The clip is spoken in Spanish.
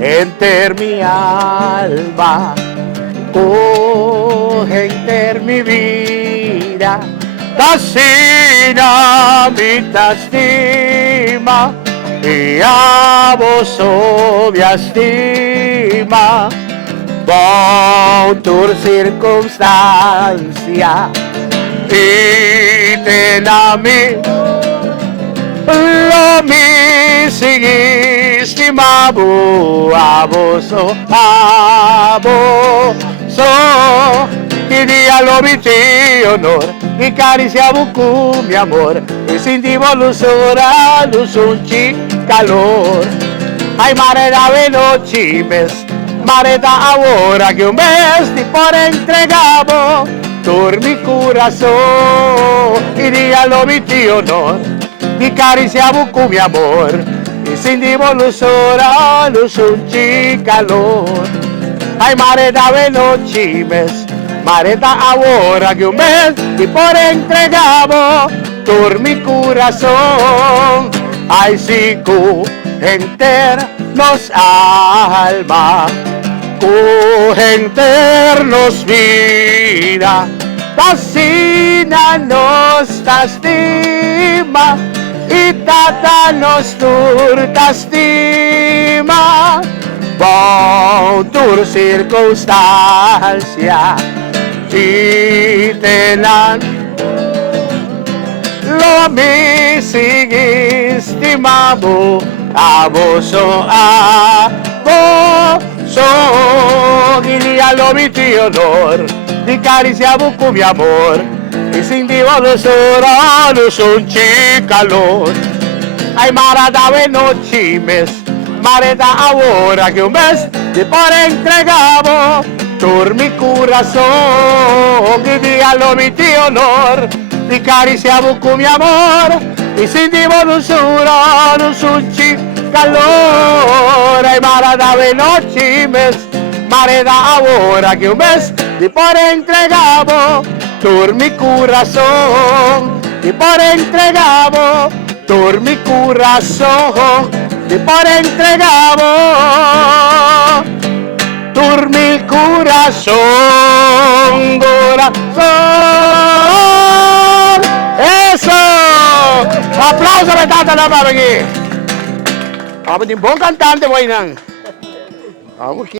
enter mi alma, enter mi vida, tasina mi tastima, y a vos de estima, por circunstancia, y ten a mí, lo mi estimado, a vos, y día lo mi honor, y caricia bucu mi amor, y sin divolusura, luz un calor. Ay, mare da velochimes, mare da ahora que un mes ti por entregamos, por mi corazón, y día lo mi honor, y caricia bucu mi amor, y sin divolusura, luz un calor. Ay, mare da velochimes, mare da ahora que un mes y por entregamos por mi corazón. Ay, si cu enternos alma, cu enternos vida, tasina nos tastima y tata nos tastima. Por circunstancia y tenan lo mi estimado a vos y día lo mi honor y caricia bucu mi amor y sin divolusura luz un calor. Ay, marada venochimes, mareta ahora que un mes te por entregamos por mi corazón y día lo mi honor y caricia bucu mi amor y sin divolusura luz un calor. Ay, mareta venochimes, mareta ahora que un mes te por entregamos por mi corazón y por entregamos por mi corazón y por entregamos por mi corazón, corazón. Eso, aplausos para tanta la para aquí. Vamos, un buen cantante, Guaynán. Vamos.